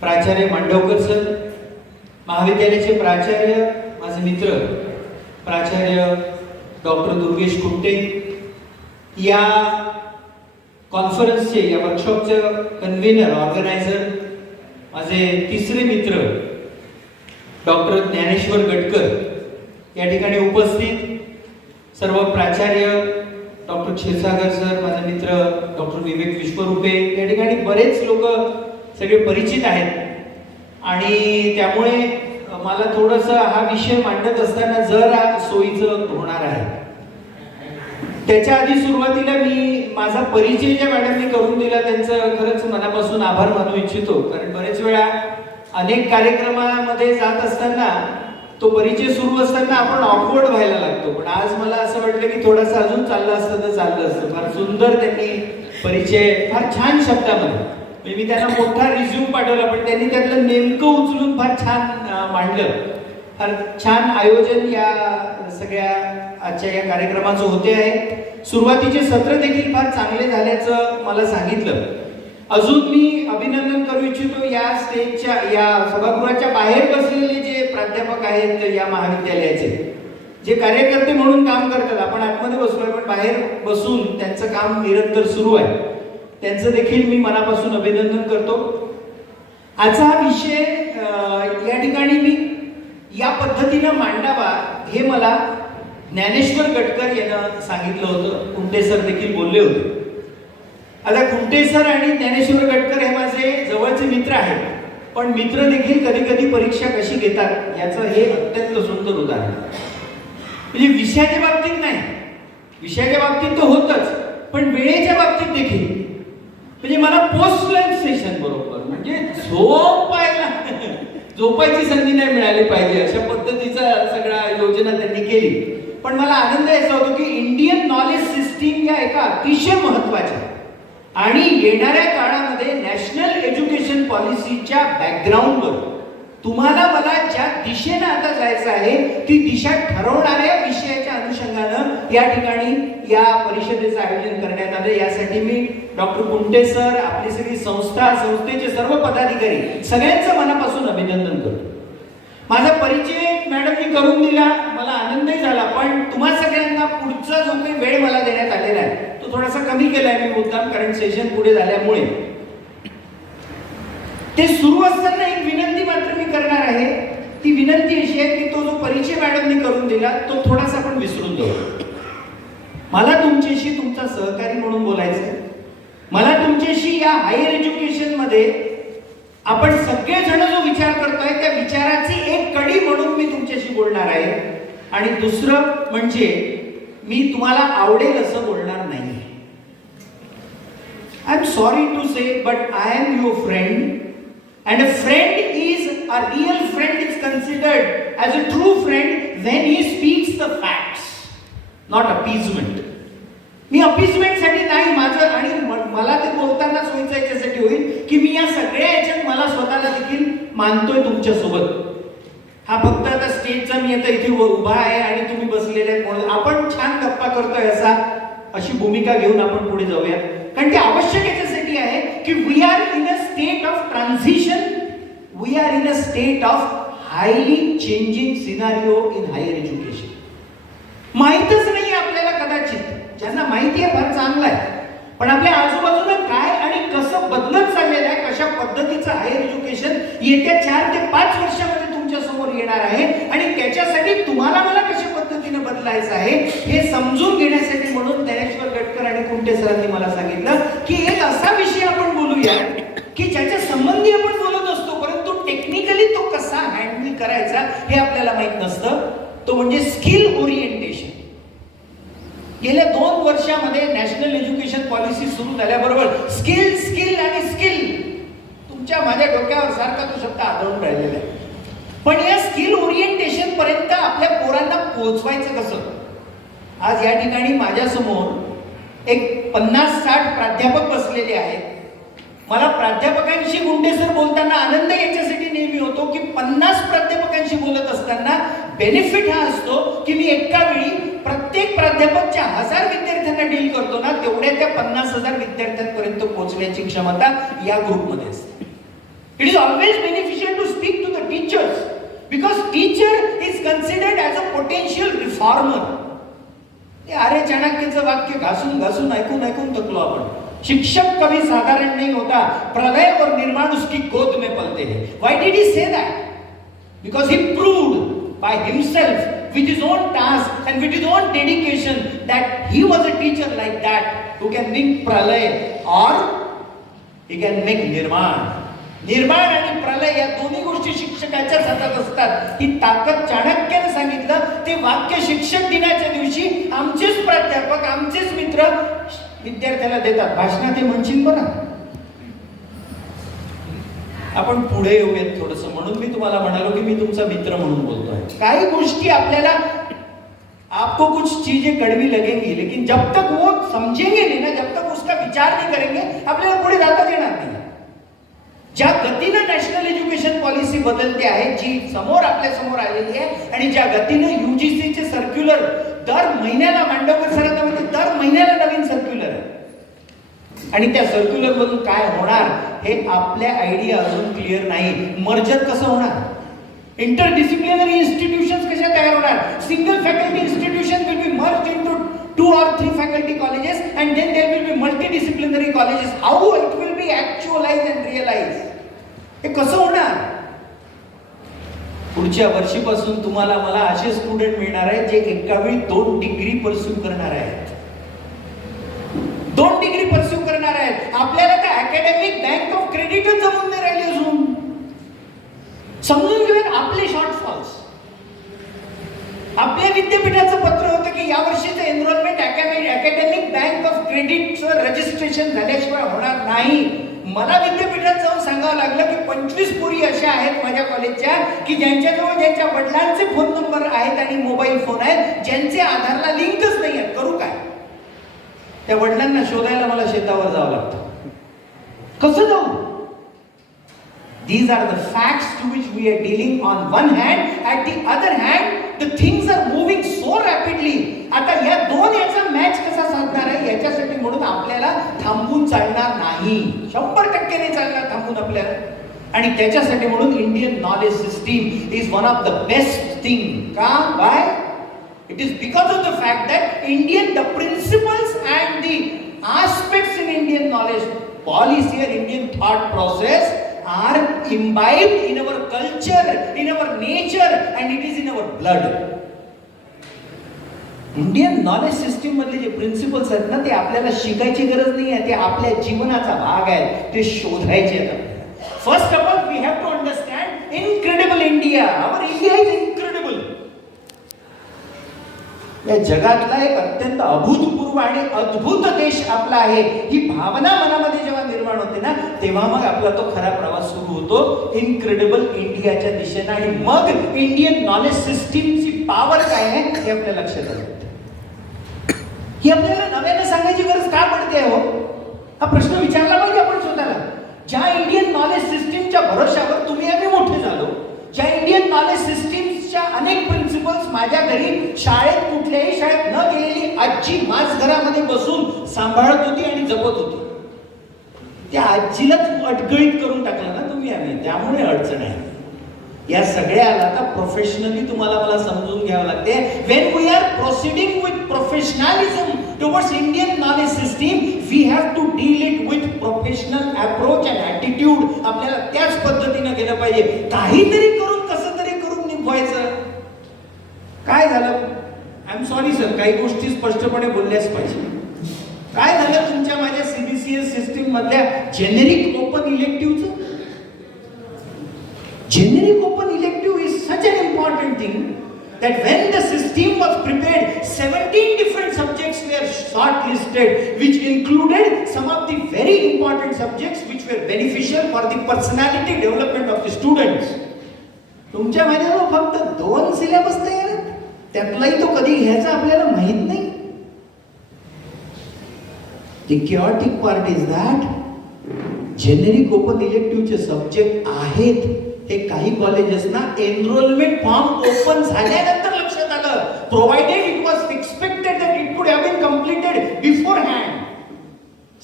प्राचार्य मांडवकर सर, महाविद्यालयाचे प्राचार्य माझे मित्र प्राचार्य डॉक्टर दुर्गेश कुंटे, या कॉन्फरन्सचे या वर्कशॉपचे कन्व्हेनर ऑर्गनायझर माझे तिसरे मित्र डॉक्टर ज्ञानेश्वर गटकर, या ठिकाणी उपस्थित सर्व प्राचार्य डॉक्टर क्षीरसागर सर, माझे मित्र डॉक्टर विवेक विश्वरूपे, या ठिकाणी बरेच लोक सगळे परिचित आहेत आणि त्यामुळे मला थोडंसं हा विषय मांडत असताना जरा सोयीचं होणार आहे. त्याच्या आधी सुरुवातीला मी माझा परिचय ज्या मॅडमनी करून दिला त्यांचं खरंच मनापासून आभार मानू इच्छितो, कारण बरेच वेळा अनेक कार्यक्रमामध्ये जात असताना तो परिचय सुरू असताना आपण ऑकवर्ड व्हायला लागतो, पण आज मला असं वाटलं की थोडंसं अजून चाललं असतं तर चाललं असतं. फार सुंदर त्यांनी परिचय फार छान शब्दामध्ये, मी त्यांना मोठा रिझ्यूम पाठवला पण त्यांनी त्यातलं नेमकं उचलून फार छान मांडलं. फार छान आयोजन या सगळ्या आजच्या या कार्यक्रमाचं होते आहे. सुरुवातीचे सत्र देखील फार चांगले झाल्याचं मला सांगितलं. अजून मी अभिनंदन करू इच्छितो या स्टेजच्या या सभागृहाच्या बाहेर बसलेले जे प्राध्यापक आहेत या महाविद्यालयाचे, जे कार्यकर्ते म्हणून काम करतात. आपण आतमध्ये बसलोय पण बाहेर बसून त्यांचं काम निरंतर सुरू आहे, त्यांचं देखील मी मनापासून अभिनंदन करतो. आजचा हा विषय या ठिकाणी मी या पद्धतीनं मांडावा हे मला ज्ञानेश्वर गटकर यांना सांगितलं होतं. कुंटे सर देखील बोलले होते. आता कुंटे सर आणि ज्ञानेश्वर गटकर हे माझे जवळचे मित्र आहेत, पण मित्र देखील कधी कधी परीक्षा कशी घेतात याचं हे अत्यंत सुंदर उदाहरण. म्हणजे विषयाच्या बाबतीत नाही, विषयाच्या बाबतीत तर होतच, पण वेळेच्या बाबतीत देखील. म्हणजे मला पोस्ट लंच सेशन बरोबर म्हणजे झोपायची संधी नाही मिळाली पाहिजे अशा पद्धतीचा सगळा योजना त्यांनी केली. पण मला आनंद याचा होतो की इंडियन नॉलेज सिस्टीम या एका अतिशय महत्वाच्या आणि येणाऱ्या काळामध्ये नॅशनल एज्युकेशन पॉलिसीच्या बॅकग्राऊंडवर तुम्हाला मला ज्या दिशेनं आता जायचं आहे ती दिशा ठरवणाऱ्या विषयाच्या अनुषंगानं या ठिकाणी या परिषदेचं आयोजन करण्यात आलं. यासाठी मी डॉक्टर कुंटे सर, आपली सगळी संस्था, संस्थेचे सर्व पदाधिकारी सगळ्यांचं मनापासून अभिनंदन करतो. माझा परिचय मॅडमनी करून दिला, मला आनंदही झाला, पण तुम्हा सगळ्यांना पुढचा जो काही वेळ मला देण्यात आलेला आहे तो थोडासा कमी केलाय मी मुद्दाम, कारण सेशन पुढे झाल्यामुळे. ते सुरू असताना एक विनंती मात्र मी करणार आहे. ती विनंती अशी आहे की तो जो परिचय मॅडमनी करून दिला तो थोडासा पण विसरून जाऊ. मला तुमच्याशी तुमचा सहकारी म्हणून बोलायचं आहे. मला तुमच्याशी या हायर एज्युकेशन मध्ये आपण सगळेजण जो विचार करतोय त्या विचाराची एक कडी म्हणून मी तुमच्याशी बोलणार आहे. आणि दुसरं म्हणजे मी तुम्हाला आवडेल असं बोलणार नाही. I am sorry to say but I am your friend. And a friend is, a real friend is considered as a true friend when he speaks the facts, not appeasement. Me appeasement साठी नाही, माझं आणि मला ते बोलताना सोयीचं याच्यासाठी होईल की मी या सगळ्या याच्यात मला स्वतःला देखील मानतोय तुमच्या सोबत. हा फक्त आता स्टेजचा मी आता इथे उभा आहे आणि तुम्ही बसलेले आहेत म्हणून आपण छान गप्पा करतोय अशी भूमिका घेऊन आपण पुढे जाऊया. कारण ते आवश्यक याच्यासाठी आहे की we are in a state of transition, we are in a state of highly changing scenario in higher education. माहीतच नाही आपल्याला, कदाचित ज्यांना माहिती आहे फार चांगलं आहे, पण आपल्या आजूबाजूला काय आणि कसं बदलत चाललेलं आहे, कशा पद्धतीचं हायर एज्युकेशन येत्या 4 ते 5 वर्षामध्ये तुमच्या समोर येणार आहे आणि त्याच्यासाठी तुम्हाला मला कशा पद्धतीने बदलायचं आहे हे समजून घेण्यासाठी म्हणून ज्ञानेश्वर गटकर आणि कुंटे सरांनी मला सांगितलं की एक असा विषय आपण बोलूया की ज्याच्या संबंधी आपण बोलत असतो, परंतु टेक्निकली तो कसा हँडल करायचा हे आपल्याला माहित नसतं. तो म्हणजे स्किल ओरिएंटेशन. गेल्या 2 वर्षामध्ये नॅशनल एज्युकेशन पॉलिसी सुरू झाल्याबरोबर स्किल स्किल आणि स्किल तुमच्या माझ्या डोक्यावर सारखा तो शब्द आढळून राहिलेला आहे. पण या स्किल ओरिएंटेशन पर्यंत आपल्या पोरांना पोहोचवायचं कसं? आज या ठिकाणी माझ्या समोर एक 50-60 प्राध्यापक बसलेले आहेत. मला प्राध्यापकांशी गुंडे सर बोलताना आनंद याच्यासाठी नेहमी होतो की 50 प्राध्यापकांशी बोलत असताना बेनिफिट हा असतो की मी एका वेळी प्रत्येक प्राध्यापक 1000 विद्यार्थ्यांना डील करतो ना, तेवढ्या त्या 50,000 विद्यार्थ्यांपर्यंत पोहोचण्याची क्षमता या ग्रुपमध्ये असते. It is always beneficial to speak to the teachers because teacher is considered as a potential reformer. अरे चाणक्यचं वाक्य घासून घासून ऐकून ऐकून थकलो आपण. शिक्षक कभी साधारण नहीं होता, प्रलय और निर्माण उसकी गोद में पलते हैं. Why did he say that? Because he proved by himself with his own task and with his own dedication that he was a teacher like that who can make pralay or he can make nirman. निर्माण आणि प्रलय या दोन्ही गोष्टी शिक्षकाच्याच हातात असतात. ही ताकद चाणक्याने सांगितलं. ते वाक्य शिक्षक दिनाच्या दिवशी आमचेच प्राध्यापक आमचेच मित्र विद्यार्थ्याला देतात. भाषणात हे म्हणशील बरं. आपण पुढे येऊयात थोडस, म्हणून मी तुम्हाला म्हणालो की मी तुमचा मित्र म्हणून बोलतोय. काही गोष्टी आपल्याला आपको कुछ चीजें कड़वी लगेंगी लेकिन जब तक वो समझेंगे नहीं ना, जब तक उसका विचार नहीं करेंगे आपल्याला पुढे जाता येणार नाही. ज्या गतीनं नॅशनल एज्युकेशन पॉलिसी बदलते आहे, जी समोर आपल्या समोर आलेली आहे, आणि ज्या गतीनं युजीसीचे सर्क्युलर दर महिन्याला, मांडवकर सरांना म्हणजे दर महिन्याला नवीन सर्क्युलर आहे, आणि त्या सर्क्युलर मधून काय होणार हे आपल्या आयडिया अजून क्लिअर नाही. मर्जर कसं होणार, इंटरडिसिप्लिनरी इन्स्टिट्यूशन्स कशा तयार होणार, single faculty institution will be merged into 2 or 3 faculty colleges and then there will be multidisciplinary colleges. How it will be actualized and realized? हे कसं होणार? पुढच्या वर्षीपासून तुम्हाला मला असे स्टुडंट मिळणार आहेत जे एका वेळी 2 डिग्री परस्यू करणार आहेत. 2 डिग्री परस्यू करणार आहेत. आपल्याला तर अकॅडमिक बँक ऑफ क्रेडिटच जमून नाही राहिली अजून. समजून घेऊया आपले शॉर्टफॉल्स. आपल्या विद्यापीठाचं पत्र होतं की यावर्षीचं एनरोलमेंट अकॅडमिक बँक ऑफ क्रेडिटचं रजिस्ट्रेशन झाल्याशिवाय होणार नाही. मला विद्यापीठात जाऊन सांगावं लागलं की 25 पोरी अशा आहेत माझ्या कॉलेजच्या की ज्यांच्याजवळ ज्यांच्या वडिलांचे फोन नंबर आहेत आणि मोबाईल फोन आहेत, ज्यांचे आधारला लिंकच नाही आहेत. करू काय? त्या वडिलांना शोधायला मला शेतावर जावं लागतं. कसं जाऊ? These are the facts to which we are dealing on one hand. At the other hand, the things are moving so rapidly. आता या दोन याचा मॅच कसा साधणार आहे याच्यासाठी म्हणून आपल्याला थांबून चालणार नाही. 100% नाही चालणार थांबून आपल्याला. आणि त्याच्यासाठी म्हणून Indian knowledge system is one of the best thing. का? Y? It is because of the fact that the principles and the aspects in Indian knowledge policy or Indian thought process are imbibed in our culture, in our nature, and it is in our blood. Indian knowledge system मधले जे principles आहेत ना, ते आपल्याला शिकायची गरज नाही आहे, ते आपल्या जीवनाचा भाग आहे. ते शोधायचे आहेत. First of all we have to understand incredible India. Our India is incredible. या जगातला एक अत्यंत अभूतपूर्व आणि अद्भुत देश आपला आहे. ही भावना मनामध्ये जेव्हा निर्माण होते ना, तेव्हा मग आपला तो खरा प्रवास सुरू होतो इनक्रेडिबल इंडियाच्या दिशेने. आणि मग इंडियन नॉलेज सिस्टीमची पॉवर काय आहे हे आपल्या लक्षात आलं. ही आपल्याला नव्याने सांगायची गरज का पडते हो, हा प्रश्न विचारला पाहिजे आपण स्वतःला. ज्या इंडियन नॉलेज सिस्टीमच्या भरोशावर तुम्ही आम्ही मोठे झालो, ज्या इंडियन नॉलेज सिस्टीमच्या अनेक प्रिन्सिपल्स माझ्या घरी शाळेत कुठल्याही शाळेत न गेलेली आजी माझ घरामध्ये बसून सांभाळत होती आणि जपत होती, त्या आजीलाच अडगळीत करून टाकलं ना तुम्ही आम्ही, त्यामुळे अडचण आहे. या सगळ्याला आता प्रोफेशनली तुम्हाला मला समजून घ्यावं लागते. When we are proceeding with professionalism towards Indian knowledge system, we have to deal it with professional approach and attitude. आपल्याला त्याच पद्धतीने गेलं पाहिजे. काहीतरी करून कसं तरी करून निभवायचं. काय झालं? आय एम सॉरी सर, काही गोष्टी स्पष्टपणे बोलल्याच पाहिजे. काय झालं तुमच्या माझ्या सीबीसीएस सिस्टीम मधल्या जेनेरिक ओपन इलेक्टिव्हचं? Generic open elective is such an important thing that when the system was prepared, 17 different subjects were shortlisted, which included some of the very important subjects which were beneficial for the personality development of the students. तुमच्या माझ्याजवळ फक्त 2 syllabus तयार आहेत, त्यातलाही तो कधी घ्यायचा आपल्याला माहित नाही. The chaotic part is that generic open elective चे सब्जेक्ट आहेत हे काही कॉलेजेसना एनरोलमेंट फॉर्म ओपन झाल्यानंतर लक्षात आलं. Provided it was expected that it could have been completed beforehand.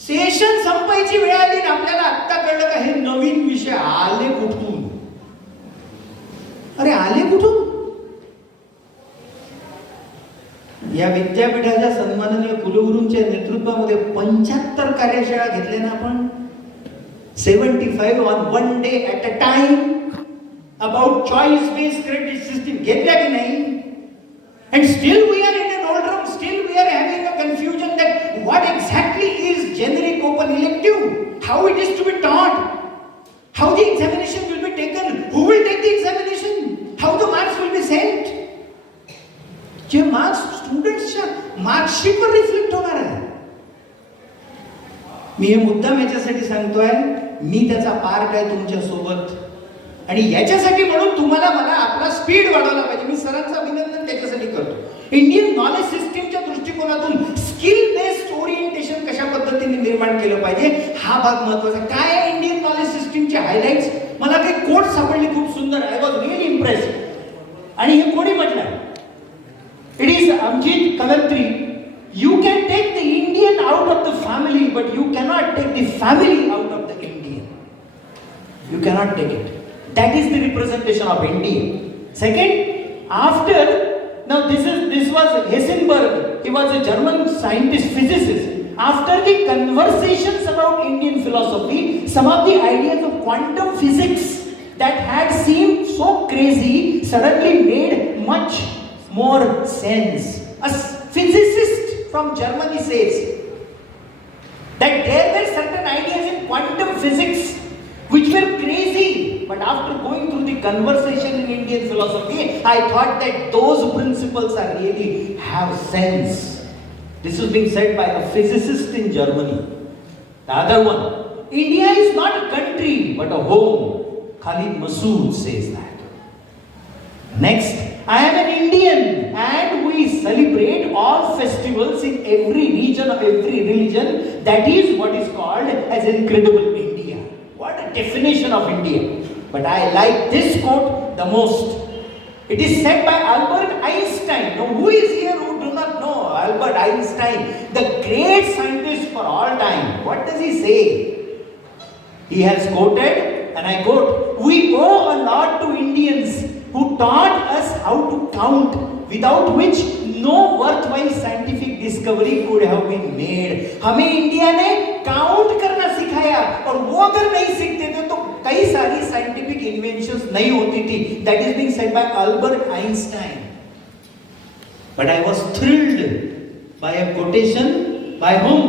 Session संपायची वेळ आली ना आपल्याला आत्ता कळलं का हे नवीन विषय आले कुठून. अरे आले कुठून. या विद्यापीठाच्या सन्माननीय कुलगुरूंच्या नेतृत्वामध्ये 75 कार्यशाळा घेतल्या ना आपण. 75 on one day at a time about choice based credit system घेतल्या की नाही. And still we are in an doldrum, still we are having a confusion that what exactly is generic open elective, how it is to be taught, how the examination will be taken, who will take the examination, how the marks will be sent. जे marks स्टुडंट्सच्या मार्कशीटवर reflect होणार आहे. मी हे मुद्दाम याच्यासाठी सांगतोय, मी त्याचा part आहे तुमच्या सोबत आणि याच्यासाठी म्हणून तुम्हाला मला आपला स्पीड वाढवला पाहिजे. मी सरांचं अभिनंदन त्याच्यासाठी करतो. इंडियन नॉलेज सिस्टीमच्या दृष्टिकोनातून स्किल बेस्ड ओरिएंटेशन कशा पद्धतीने निर्माण केलं पाहिजे हा भाग महत्वाचा. काय आहे इंडियन नॉलेज सिस्टीमचे हायलाइट्स. मला काही कोट सापडले खूप सुंदर. I was really impressed. आणि हे कोणी म्हटलं. It is Amjit Kalantri. You can take the Indian out of the family but you cannot take the family out of the Indian. You cannot take it. That is the representation of India. Second, after now this was Heisenberg. He was a German scientist, physicist. After the conversations about Indian philosophy, some of the ideas of quantum physics that had seemed so crazy suddenly made much more sense. A physicist from Germany says that there were certain ideas in quantum physics which were crazy, but after going through the conversation in Indian philosophy, I thought that those principles are really have sense. This is being said by a physicist in Germany. The other one, India is not a country but a home. Khalid Masood says that. Next, I am an Indian and we celebrate all festivals in every region of every religion. That is what is called as incredible India. What a definition of India. But I like this quote the most. It is said by Albert Einstein. Now, who is here who do not know Albert Einstein, the great scientist for all time? What does he say? He has quoted, and I quote, "We owe a lot to Indians who taught us how to count, without which no worthwhile scientific discovery could have been made." हमें India ने count करना सिखाया और वो अगर नहीं सीखते थे तो कई सारी साइंटिफिक इन्वेंशंस नहीं होती थी. That is being said by Albert Einstein. But I was thrilled by a quotation by whom?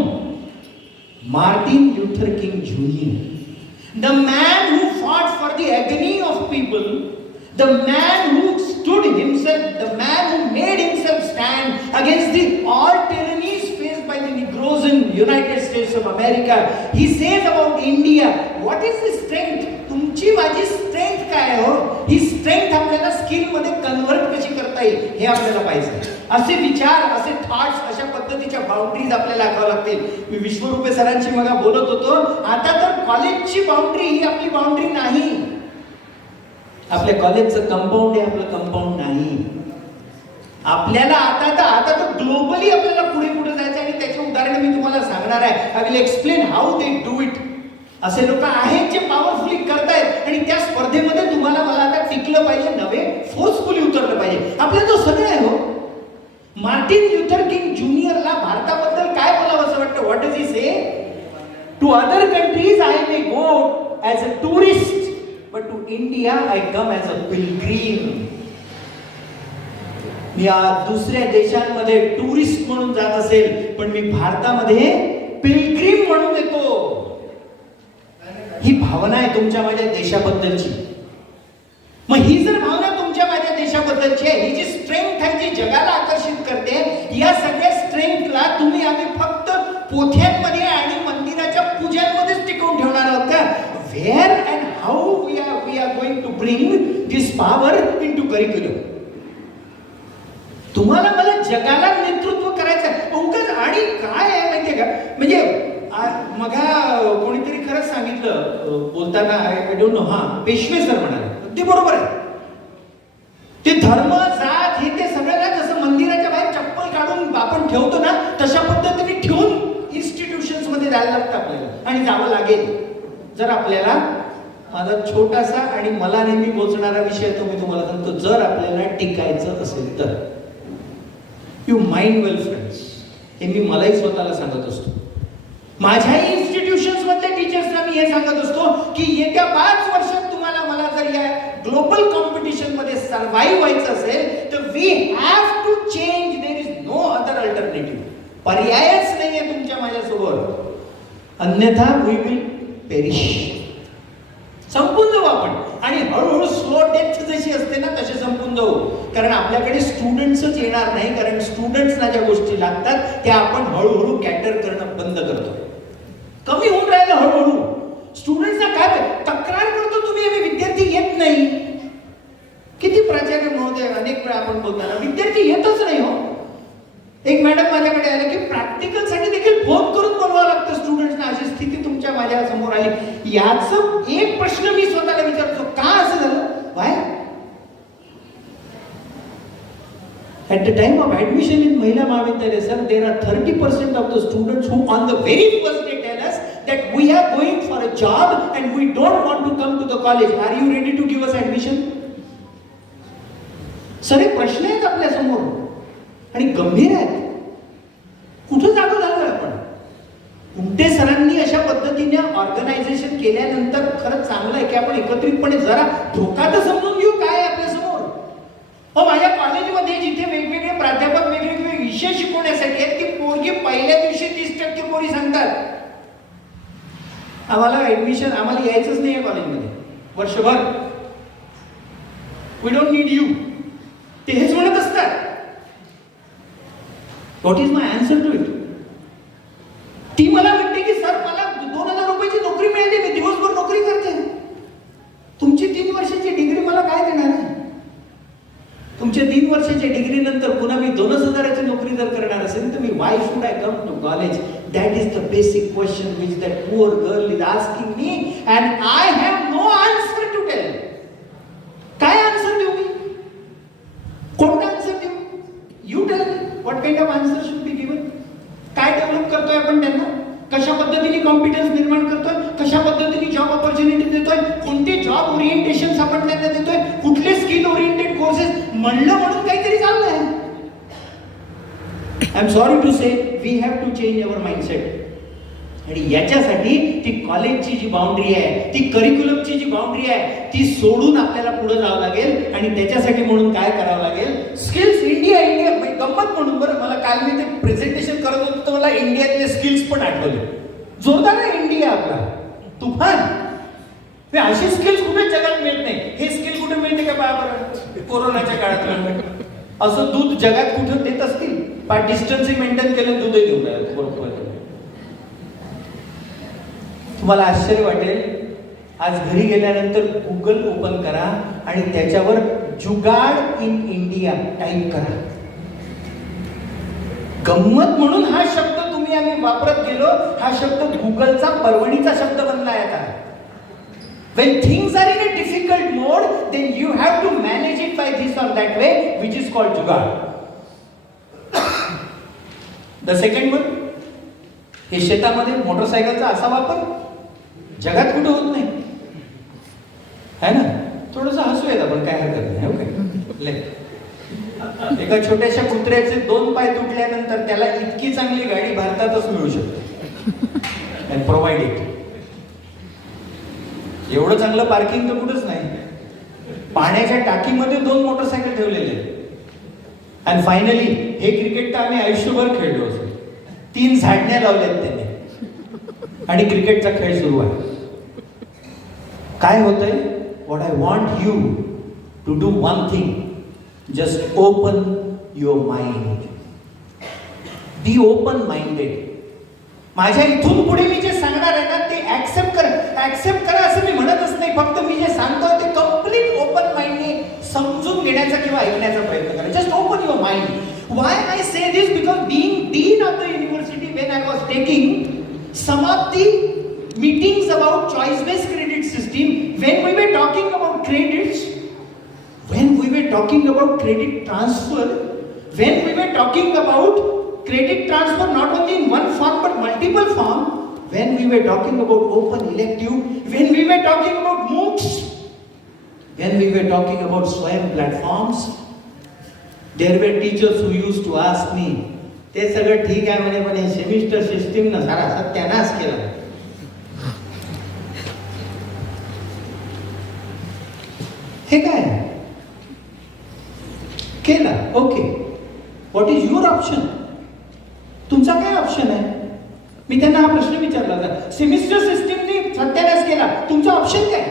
Martin Luther King Jr. The man who fought for the agony of people, the man who stood himself, the man who made himself stand against the all tyrannies faced by the Negroes in United States of America. He says about India, what is the strength? तुमची माझी strength काय हो. ही strength आपल्याला skill मध्ये convert कशी करता येईल हे आपल्याला पाहिजे. असे विचार, असे थॉट्स, अशा पद्धतीच्या बाउंड्रीज आपल्याला आखाव्या लागतील. मी विश्वरूपे सरांची मग बोलत होतो. आता तर कॉलेजची बाउंड्री ही आपली बाउंड्री नाही. आपल्या कॉलेजचं कंपाऊंड आहे, आपलं कंपाऊंड नाही. आपल्याला आता तर ग्लोबली आपल्याला पुढे जायचं आणि त्याचे उदाहरण मी तुम्हाला सांगणार आहे. I will explain how they do it. असे लोक आहेत जे पॉवरफुली करतायत आणि त्या स्पर्धेमध्ये तुम्हाला मला आता टिकलं पाहिजे, नव्हे फोर्सफुली उतरलं पाहिजे. आपल्याला तो सगळं आहे हो. मार्टिन ल्युथर किंग ज्युनियरला भारताबद्दल काय बोलावं असं वाटतं. What does he say? To other countries I may go as a tourist, but to India I come as a pilgrim. मी दुसऱ्या देशांमध्ये टुरिस्ट म्हणून जात असेल, पण मी भारतामध्ये पिलग्रिम म्हणून येतो. ही भावना आहे तुमच्या माझ्या देशाबद्दलची. मग ही जर भावना तुमच्या माझ्या देशाबद्दलची आहे, ही जी स्ट्रेंथ आहे जी जगाला आकर्षित करते, या सगळ्या स्ट्रेंथला तुम्ही आम्ही फक्त पोथ्यांमध्ये आणि मंदिराच्या पूजांमध्येच टिकवून ठेवणार आहोत का? Where and how we are going to bring this power into curriculum? तुम्हाला मला जगाला नेतृत्व करायचं उगाच. आणि काय आहे माहितीये का, म्हणजे मगा कोणीतरी खरंच सांगितलं बोलताना, I don't know, Peshwe sir म्हणाले, ते बरोबर आहे. ते धर्म, जात हे ते सगळ्याला जसं मंदिराच्या बाहेर चप्पल काढून आपण ठेवतो ना, तशा पद्धतीने ठेवून इन्स्टिट्यूशन्स मध्ये जायला लागतं आपल्याला आणि जावं लागेल. जर आपल्याला माझा छोटासा आणि मला नेहमी पोचणारा विषय तो मी तुम्हाला सांगतो, जर आपल्याला टिकायचं असेल तर यू माइंड वेल फ्रेंड्स. हे मी मलाही स्वतःला सांगत असतो, माझ्याही इन्स्टिट्यूशन्स मधल्या टीचर्सना मी हे सांगत असतो की येत्या 5 वर्षात तुम्हाला मला जर या ग्लोबल कॉम्पिटिशन मध्ये सर्व्हाइव्ह व्हायचं असेल तर we have to change. There is no other alternative. पर्यायच नाहीये तुमच्या माझ्यासोबत, अन्यथा वी विल पेरिश. संपून जाऊ आपण आणि हळूहळू स्लो डेथ जशी असते ना तसे संपून जाऊ. कारण आपल्याकडे स्टुडंट्सच येणार नाही, कारण स्टुडंट्सना ज्या गोष्टी लागतात त्या आपण हळूहळू कॅटर करणं बंद करतो. कमी होऊन राहिलं हळूहळू. स्टुडंट्सना काय तक्रार करतो तुम्ही, आम्ही विद्यार्थी येत नाही. किती प्राचार्य महोदय अनेक वेळा आपण बोलताना विद्यार्थी येतच नाही हो. एक मॅडम माझ्याकडे आले की प्रॅक्टिकल साठी देखील फोन करून बोलवावं लागतं स्टुडंट्सना. अशी स्थिती तुमच्या माझ्या समोर आली. याचं एक प्रश्न मी स्वतःला विचारतो, का असं झालं? Y? At the time of admission in Mahila Mahavidyalaya, sir, there are 30% of the students who on the very first day tell us that we are going for a job and we don't want to come to the college. Are you ready to give us admission? Sir, हे प्रश्न आहेत आपल्या समोर आणि गंभीर आहेत. कुठं जागो झालोय आपण? उमटे सरांनी अशा पद्धतीने ऑर्गनायझेशन केल्यानंतर खरंच चांगलं आहे की आपण एकत्रितपणे जरा धोका तर समजून घेऊ काय आहे आपल्या समोर. हो, माझ्या कॉलेजमध्ये जिथे वेगवेगळे प्राध्यापक वेगवेगळे विषय शिकवण्यासाठी आहेत, ती पोरगी पहिल्या दिवशी 30% पोरी सांगतात आम्हाला ऍडमिशन, आम्हाला यायचंच नाही कॉलेजमध्ये वर्षभर. We don't need you. ते हेच म्हणत असतात. What is my answer to it? ती मला म्हणते की सर मला 2000 रुपयाची नोकरी मिळते, मी दिवसभर नोकरी करते. तुमची 3 वर्षाची डिग्री मला काय देणार आहे? तुमच्या 3 वर्षाच्या डिग्री नंतर पुन्हा मी 2000ची नोकरी जर करणार असेल तर मी why should I come to college? That is the basic question which that poor girl is asking me and I have no answer to tell. काय आन्सर देऊ मी? कोणता आन्सर देऊ? You tell me. What kind of answer should be given? काय develop करतोय आपण त्यांना? कशा पद्धतीने कॉम्पिटन्स निर्माण करतोय? कशा पद्धतीने जॉब ऑपॉर्च्युनिटी देतोय? कोणते जॉब ओरिएंटेशन आपण त्यांना देतोय? कुठले स्किल ओरिएंटेड कोर्सेस? म्हणलं म्हणून काहीतरी चाललंय. I am sorry to say we have to change our mindset. आणि याच्यासाठी ती कॉलेजची जी बाउंड्री आहे, ती करिक्युलमची जी बाउंड्री आहे, ती सोडून आपल्याला पुढे जावं लागेल. आणि त्याच्यासाठी म्हणून काय करावं लागेल? Skills India. इंडिया गंमत म्हणून बरं, मला काल मी ते प्रेझेंटेशन करत होतो तर मला इंडियातले स्किल्स पण आठवले. जोरदार आहे इंडिया आपला, तुफान. अशी स्किल्स कुठे जगात मिळत नाही. हे स्किल कुठे मिळते का बरोबर? कोरोनाच्या काळात असं दूध जगात कुठं देत असतील? पार डिस्टन्स मेंटेन केलं, दूधही देऊ नये बरोबर. तुम्हाला आश्चर्य वाटेल, आज घरी गेल्यानंतर गुगल ओपन करा आणि त्याच्यावर जुगाड इन इंडिया टाईप करा. गंमत म्हणून हा शब्द तुम्ही आम्ही वापरत गेलो. हा शब्द गुगलचा परवणीचा शब्द बनलाय आता. When things are in a difficult mode, then you have to manage it by this or that way, which is called jugaad. The second one, हे शेतामध्ये मोटरसायकलचा असा वापर जगात कुठे होत नाही है ना. थोडंसं हसूयात आपण, काय हरकत नाही. ओके. एका छोट्याशा कुत्र्याचे 2 पाय तुटल्यानंतर त्याला इतकी चांगली गाडी भारतातच मिळू शकते. Provide it. एवढं चांगलं पार्किंग तर कुठंच नाही. पाण्याच्या टाकीमध्ये 2 मोटरसायकल ठेवलेले. आणि फायनली हे क्रिकेट तर आम्ही आयुष्यभर खेळलो असेल. 3 झाडण्या लावल्यात त्याने आणि क्रिकेटचा खेळ सुरू आहे. काय होतंय? What I want you to do one thing, just open your mind. Be open minded. माझ्या इथून पुढे मी जे सांगणार आहे ना ते ऍक्सेप्ट करा असं मी म्हणतच नाही. फक्त मी जे सांगतोय ते कम्प्लीट ओपन माइंडने समजून घेण्याचा किंवा ऐकण्याचा प्रयत्न करा. Just open your mind. Why I say this? Because being dean of the university, when I was taking some of the meetings about choice based credit system, when we were talking about credits, when we were talking about credit transfer, when we were talking about credit transfer not only in one form but multiple form, when we were talking about open elective, when we were talking about MOOCs, when we were talking about Swayam platforms, there were teachers who used to ask me, ते सगळं ठीक आहे म्हणे, पण semester system ना सारा सत्यानाश केला. हे काय केला? Okay, what is your option? तुमचा काय ऑप्शन आहे? मी त्यांना हा प्रश्न विचारला होता. सेमिस्टर सिस्टीमने सत्यानाश केला, तुमचा ऑप्शन काय?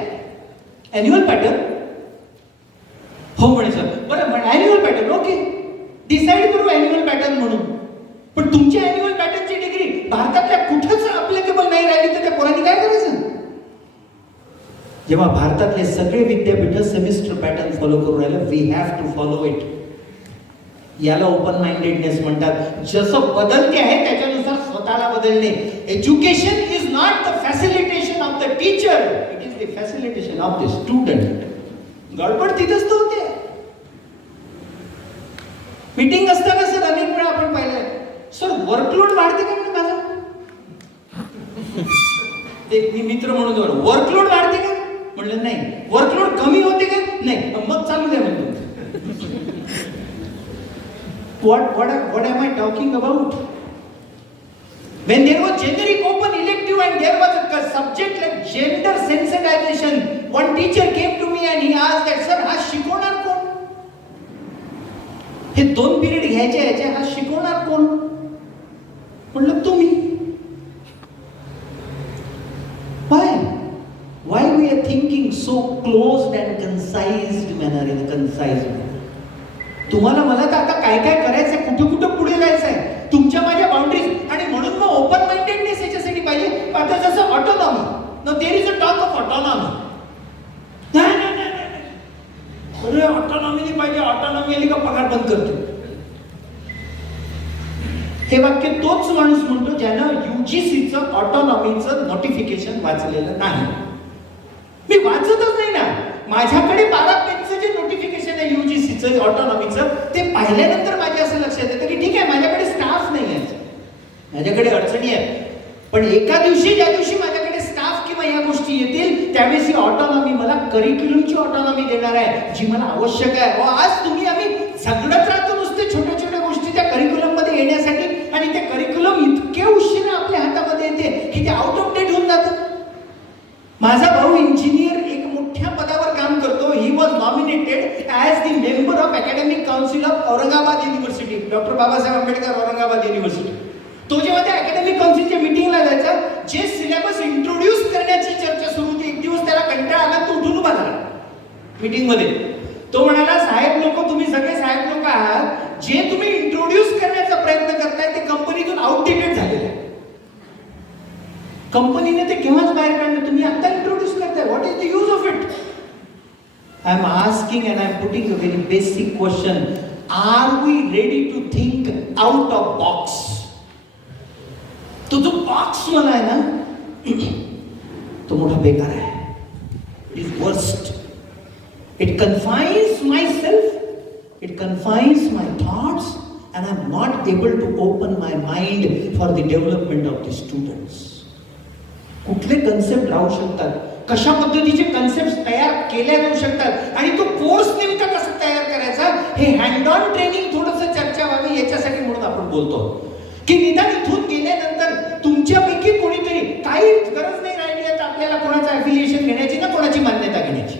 Annual pattern? हो म्हणे सर. बरं म्हणे अॅन्युअल पॅटर्न, ओके, डिसाईड करू अॅन्युअल पॅटर्न म्हणून. पण तुमच्या अॅन्युअल पॅटर्नची डिग्री भारतातल्या कुठेच अप्लिकेबल नाही राहिली तर त्या पोरांनी काय करायचं? जेव्हा भारतातले सगळे विद्यापीठ सेमिस्टर पॅटर्न फॉलो करून राहिले, we have to follow it. याला ओपन माइंडेडनेस म्हणतात. जसं बदलते आहे त्याच्यानुसार स्वतःला बदलणे. Education is not the facilitation of the teacher, it is the facilitation of the student. गडबड तिथंच तर होते. मीटिंग असताना सर अनेक वेळा आपण पाहिलंय, सर वर्कलोड वाढते का म्हणजे माझा? एक मी मित्र म्हणून वर्कलोड वाढते का? म्हणलं नाही. वर्कलोड कमी होते का? नाही. मग चालू द्या म्हणतो. What am I talking about? When there was generic open elective and there was a subject like gender sensitization, one teacher came to me and he asked that, sir, हा शिकवणार कोण? हे 2 पिरियड घ्यायचे हा शिकवणार कोण? म्हणलं तुम्ही. Why we are thinking so closed and concised manner, in a concise manner? तुम्हाला मला तर आता काय काय करायचंय, कुठे कुठे पुढे जायचंय, तुमच्या माझ्या बाउंड्रीज. आणि म्हणून मग ओपन माइंडेडनेस याच्यासाठी पाहिजे. आता जसं ऑटोनॉमी, न there is a talk of autonomy. अरे ऑटोनॉमी नाही पाहिजे, ऑटोनॉमी आली का पगार बंद करतो. हे वाक्य तोच माणूस म्हणतो ज्यानं UGCचं ऑटोनॉमीचं नोटिफिकेशन वाचलेलं नाही. मी वाचतच नाही ना. माझ्याकडे 12 पेजचं जे नोटिफिकेशन आहे UGCचं ऑटोनॉमीचं, ते पाहिल्यानंतर माझ्या असं लक्षात येतं की ठीक आहे, माझ्याकडे स्टाफ नाही आहे, माझ्याकडे अडचणी आहेत. पण एका दिवशी ज्या दिवशी माझ्याकडे स्टाफ किंवा या गोष्टी येतील त्यावेळेस ही ऑटोनॉमी मला करिक्युलमची ऑटोनॉमी देणार आहे, जी मला आवश्यक आहे. आज तुम्ही आम्ही झगडत राहतो नुसते छोट्या छोट्या गोष्टी त्या करिक्युलम मध्ये येण्यासाठी, आणि ते करिक्युलम इतके उशिरा आपल्या हातामध्ये येते की ते आउट ऑफ डेट होऊन जातं. माझा भाऊ इंजिनियर एक मोठ्या पदावर काम करतो. He was nominated as the member of academic council of Aurangabad university, doctor Babasaheb Ambedkar Aurangabad university. तो जेव्हा त्या अकॅडमिक काउन्सिलच्या मीटिंगला जायचा, जे सिलेबस इंट्रोड्यूस करण्याची चर्चा सुरू होती, एक दिवस त्याला कंटाळा आला, तो उठून उभा झाला मीटिंग मध्ये. तो म्हणाला, साहेब लोक, तुम्ही सगळे साहेब लोक आहात, जे तुम्ही इंट्रोड्यूस करण्याचा प्रयत्न करताय ते कंपनीतून आउटडेटेड झालेलं आहे. कंपनीने ते केव्हाच बाहेर काढलं, तुम्ही आता इंट्रोड्यूस करताय. What is the use of it? I am asking and I am putting a very basic question. Are we ready to think out of box? तो जो बॉक्स मला आहे ना, तो मोठा बेकार आहे. It is worst. It कन्फाइन्स my self, it कन्फाइन्स my thoughts, and I'm not able to open my mind for the development of the students. कुठले कन्सेप्ट राहू शकतात, कशा पद्धतीचे कन्सेप्ट तयार केल्या जाऊ शकतात, आणि तो कोर्स नेमका कसा तयार करायचा, हे हँड ऑन ट्रेनिंग थोडंसं चर्चा व्हावी याच्यासाठी म्हणून आपण बोलतो की निदान इथून गेल्यानंतर तुमच्यापैकी कोणीतरी, काही गरज नाही राहिली आहे आपल्याला कोणाचं ॲफिलिएशन घेण्याची ना कोणाची मान्यता घेण्याची.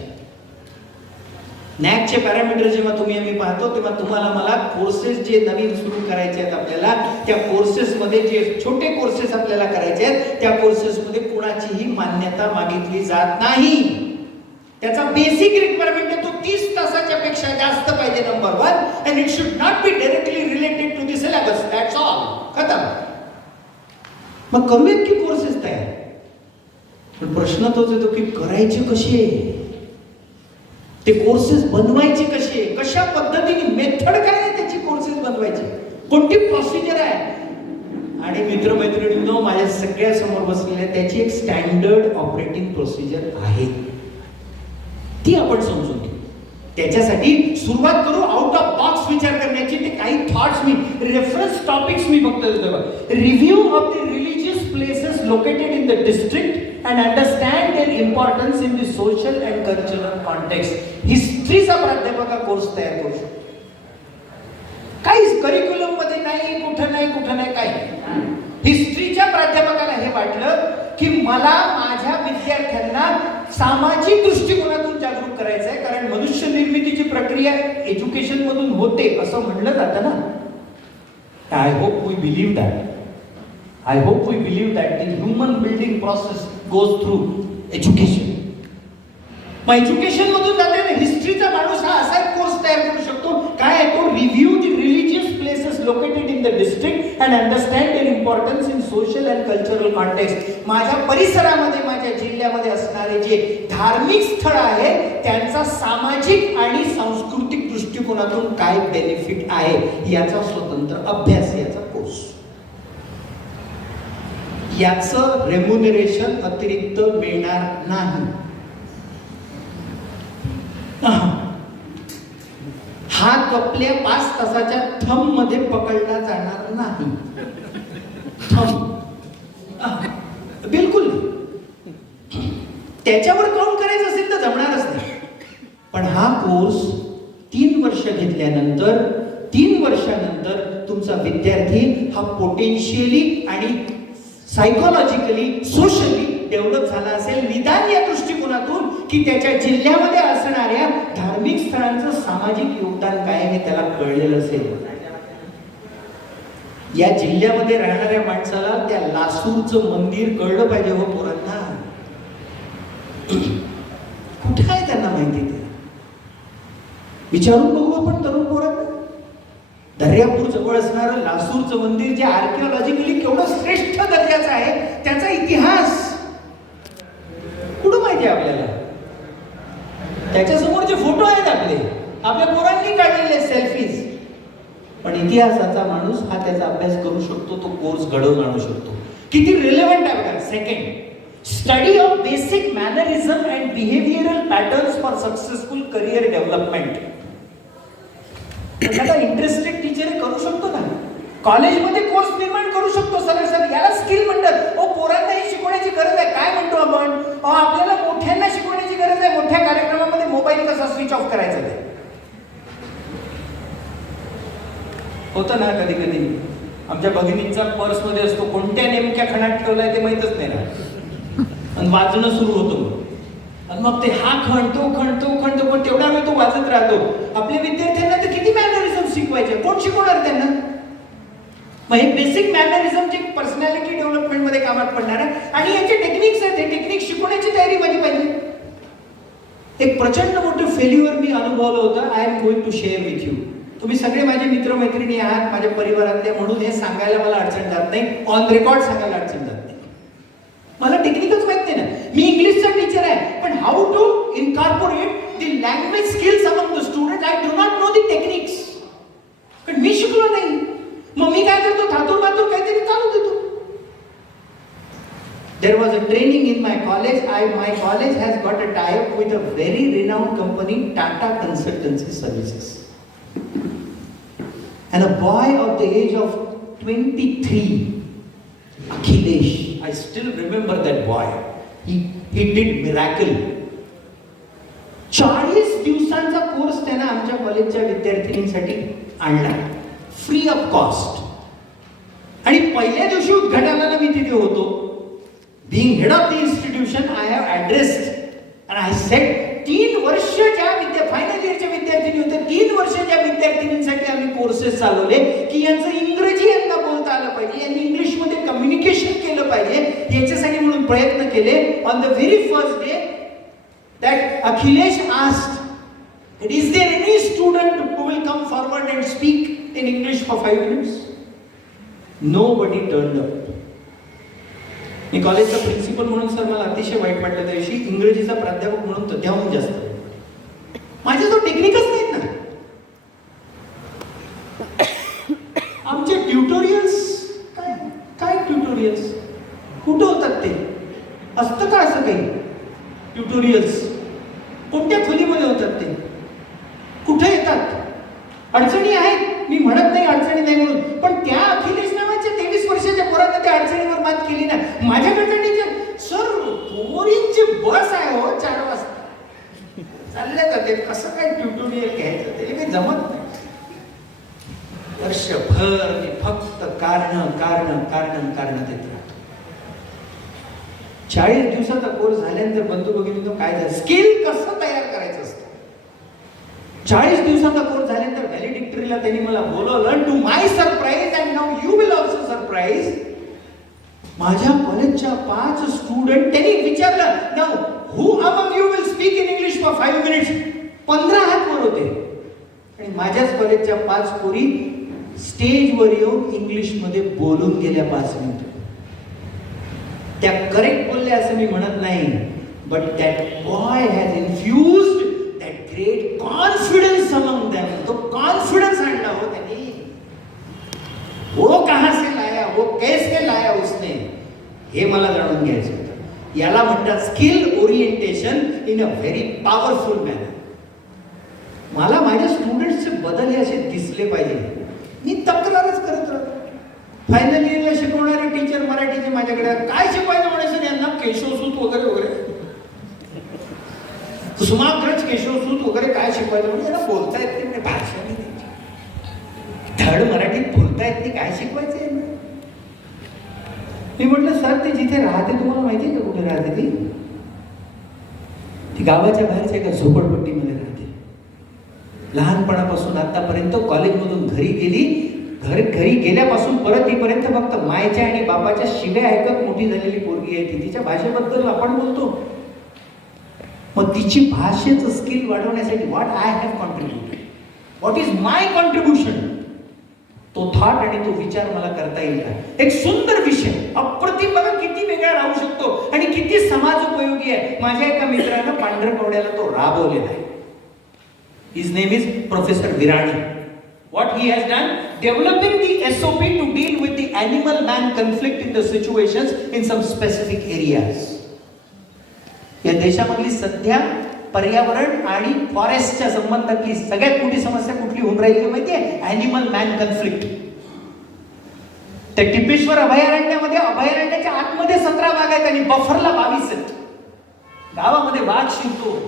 नॅकचे पॅरामीटर जेव्हा तुम्ही आम्ही पाहतो तेव्हा तुम्हाला मला कोर्सेस जे नवीन सुरू करायचे आहेत आपल्याला, त्या कोर्सेसमध्ये जे छोटे कोर्सेस आपल्याला करायचे आहेत त्या कोर्सेसमध्ये कोणाचीही मान्यता मागितली जात नाही. त्याचा बेसिक रिक्वायरमेंट आहे तो 30 तासाच्या पेक्षा जास्त पाहिजे, number 1, and it should not be directly related to the syllabus. That's all. खतम. मग करूयात की कोर्सेस तयार, पण प्रश्न तोच येतो की करायचे कसे, ते कोर्सेस बनवायचे कसे, कशा पद्धतीने, मेथड काय आहे त्याची कोर्सेस बनवायची, कोणती प्रोसिजर आहे. आणि मित्रमैत्रिणींनो, माझ्या सगळ्या समोर बसलेल्या त्याची एक स्टँडर्ड ऑपरेटिंग प्रोसिजर आहे, ती आपण समजून घेऊ. त्याच्यासाठी सुरुवात करू आउट ऑफ बॉक्स विचार करण्याची. ते काही थॉट्स मी, रेफरन्स टॉपिक्स मी फक्त देतो. Review of the religious places located in the district and understand their importance in the social and cultural context. हिस्ट्रीचा प्राध्यापक हा कोर्स तयार करू शकतो. काहीच करिक्युलम मध्ये नाही, कुठं नाही काही. हिस्ट्रीच्या प्राध्यापकाला हे वाटलं की मला माझ्या विद्यार्थ्यांना सामाजिक दृष्टिकोनातून जागरूक करायचं आहे, कारण मनुष्य निर्मितीची प्रक्रिया एज्युकेशन मधून होते असं म्हणलं जातं ना. I hope we believe that the human building process goes through education. मग एज्युकेशन मधून जाते हिस्ट्रीचा माणूस हा असा एक कोर्स तयार करू शकतो. काय आहे तो? Review the religious places located in the district and understand their importance in social and cultural context. माझ्या परिसरामध्ये, माझ्या जिल्ह्यामध्ये असणारे जे धार्मिक स्थळ आहे त्यांचा सामाजिक आणि सांस्कृतिक दृष्टिकोनातून काय बेनिफिट आहे याचा स्वतंत्र अभ्यास, याचा कोर्स. याचं रेम्युनरेशन अतिरिक्त मिळणार नाही. हात आपल्या 5 तासाच्या थंब मध्ये पकडला जाणार नाही. बिलकुल नाही. त्याच्यावर काउंट करायचं असेल तर जमणारच नाही. पण हा कोर्स 3 वर्ष घेतल्यानंतर 3 वर्षानंतर तुमचा विद्यार्थी हा पोटेन्शियली आणि सायकोलॉजिकली, सोशली डेव्हलप झाला असेल, निदान या दृष्टिकोनातून की त्याच्या जिल्ह्यामध्ये असणाऱ्या धार्मिक स्थळांचं सामाजिक योगदान काय हे त्याला कळलेलं असेल. या जिल्ह्यामध्ये राहणाऱ्या माणसाला त्या लासूरचं मंदिर कळलं पाहिजे हो पोरांना. कुठे आहे त्यांना माहिती? ते विचारून बघू आपण तरुण पोरांना. दर्यापूर जवळ असणारं लासूरचं मंदिर जे आर्किओलॉजिकली केवढं श्रेष्ठ दर्जाचं आहे, त्याचा इतिहास कुठं माहिती आहे आपल्याला? त्याच्यासमोरचे फोटो आहेत आपल्या पोरांनी काढलेले सेल्फीज. पण इतिहासाचा माणूस हा त्याचा अभ्यास करू शकतो, तो कोर्स घडवून आणू शकतो. किती रिलेव्हंट आहे बघा. Second, study of basic mannerism and behavioural patterns for successful career development. एखादा इंटरेस्टेड टीचर करू शकतो ना, कॉलेजमध्ये कोर्स निर्माण करू शकतो. सर याला स्किल म्हणतात. पोरांना ही शिकवण्याची गरज आहे. काय म्हणतो आपण? आपल्याला मोठ्यांना शिकवण्याची गरज आहे. मोठ्या कार्यक्रमामध्ये मोबाईल कसा स्विच ऑफ करायचा ते होतं ना. कधी कधी आमच्या भगिनींचा पर्समध्ये असतो, कोणत्या नेमक्या खणात ठेवलाय ते माहीतच नाही ना, आणि वाजणं सुरू होतं. आणि मग ते हा खण तो खण पण तेवढा वेळ तो वाजत राहतो. आपल्या विद्यार्थ्यांना तर किती मॅनरिझम शिकवायचे, कोण शिकवणार त्यांना? मग हे बेसिक मॅनरिझम जे पर्सनॅलिटी डेव्हलपमेंट मध्ये कामात पडणार आहे. आणि याचे टेक्निक्स आहेत, हे टेक्निक शिकवण्याची तयारी माझी पाहिजे. एक प्रचंड मोठं फेल्युअर मी अनुभवलं होतं. I am going to share with you. तुम्ही सगळे माझे मित्रमैत्रिणी आहात, माझ्या परिवारातले, म्हणून हे सांगायला मला अडचण जात नाही. ऑन रेकॉर्ड सांगायला अडचण जात नाही. मला टेक्निकच माहित नाही ना. मी इंग्लिशचा टीचर आहे, पण how to incorporate the language skills among the student, I do not know the techniques. पण मी शिकलो नाही. मग मी काय करतो? थातूर मातूर काहीतरी चालू देतो. There was a training in my college. My college has got a tie-up with a very renowned company, Tata Consultancy Services. And a boy of the age of 23, Akhilesh, I still remember that boy. He did miracle. 40 दिवसांचा course त्याने आमच्या कॉलेजच्या विद्यार्थिनींसाठी आणला, free of cost. आणि पहिल्या दिवशी उद्घाटनाला मी तिथे होतो. Being head of the institution, I have addressed and I said, 3 वर्ष ज्या फायनल इयरच्या विद्यार्थिनी होत्या, 3 वर्ष ज्या विद्यार्थिनींसाठी आम्ही कोर्सेस चालवले की यांचं इंग्रजी यांना बोलता आलं पाहिजे, यांनी इंग्लिशमध्ये कम्युनिकेशन केलं पाहिजे, याच्यासाठी म्हणून प्रयत्न केले. On the very first day that Akhilesh asked, is there any student who will come forward and speak in English for 5 minutes? Nobody turned up. मी कॉलेजचा प्रिन्सिपल म्हणून सर मला अतिशय वाईट वाटलं त्या दिवशी. इंग्रजीचा प्राध्यापक म्हणून तर त्याहून जास्त. माझे तो टेक्निकच नाहीत ना. आमचे ट्युटोरियल्स काय ट्युटोरियल्स कुठं होतात? ते असतं का असं काही ट्युटोरियल्स? कोणत्या खोलीमध्ये होतात ते? कुठे येतात? अडचणी आहेत, मी म्हणत नाही अडचणी नाही म्हणून, पण त्या अखिलेश नावाच्या 23 वर्षाच्या पोरांना त्या अडचणीवर मात केली ना. ते कसं काय ट्युटोरियल घ्यायचं, ते काही जमत नाही. वर्षभर मी फक्त कारण कारण कारण कारण देत राहतो. 40 दिवसाचा कोर्स झाल्यानंतर बंधू भगिनी काय झालं, स्किल कसं तयार करायचं असतं. 40 दिवसाचा कोर्स झाल्यानंतर व्हॅलिडिक्टरीला त्यांनी मला बोलवलं. To my surprise and now you will also surprise, माझ्या कॉलेजच्या 5 स्टुडंट त्यांनी विचारलं, now who among you will speak in English for 5 minutes. 15 हात वर होते आणि माझ्याच कॉलेजच्या 5 पोरी स्टेजवर येऊन इंग्लिश मध्ये बोलून गेल्या 5 मिनिटं. त्या करेक्ट बोलल्या असं मी म्हणत नाही, but that boy has इन्फ्युज्ड that great confidence among them. तो कॉन्फिडन्स आणला हो त्यांनी. वो कहां से लाया, वो कैसे लाया उसने, हे मला जाणून घ्यायचं होतं. याला म्हणतात skill orientation in a very powerful manner. मला माझ्या स्टुडंट्सचे बदल हे असे दिसले पाहिजे. मी तक्रारच करत राहतो. फायनल इयरला शिकवणारे टीचर मराठीचे माझ्याकडे, काय शिकवायचं म्हणायचं यांना, केशवसूत वगैरे वगैरे, कुसुमाग्रज केशवसूत वगैरे काय शिकवायचं म्हणजे यांना बोलता येत नाही, भाषा नाही त्यांची, धड मराठीत बोलता येत नाही, काय शिकवायचं यांना. मी म्हटलं सर ते जिथे राहते तुम्हाला माहिती आहे का कुठे राहते ती गावाच्या बाहेरच्या एका झोपडपट्टीमध्ये राहते. लहानपणापासून आतापर्यंत कॉलेजमधून घरी गेली, घरी गेल्यापासून परत येईपर्यंत फक्त मायच्या आणि बापाच्या शिव्या ऐकत मोठी झालेली पोरगी आहे ती. तिच्या भाषेबद्दल आपण बोलतो. मग तिची भाषेचं स्किल वाढवण्यासाठी what I have contributed, what is my contribution, तो थॉट आणि तो विचार मला करता येईल का. एक सुंदर विषय, अप्रतिम, बघा किती वेगळा राहू शकतो आणि किती समाज उपयोगी आहे. माझ्या एका मित्रानं पांढरकवड्याला तो राबवलेला आहे. His name is Professor Virani. What he has done, developing the SOP to deal with the animal-man conflict in the situations in some specific areas. या देशामधली सध्या पर्यावरण आणि फॉरेस्टच्या संबंधातली सगळ्यात मोठी समस्या कुठली होऊन राहिली माहितीये, ॲनिमल मॅन कन्फ्लिक्ट. त्या टिपेश्वर अभयारण्यामध्ये, अभयारण्याच्या आतमध्ये 17 वाघ आहेत आणि बफरला 22 आहेत. गावामध्ये वाघ शिरतो,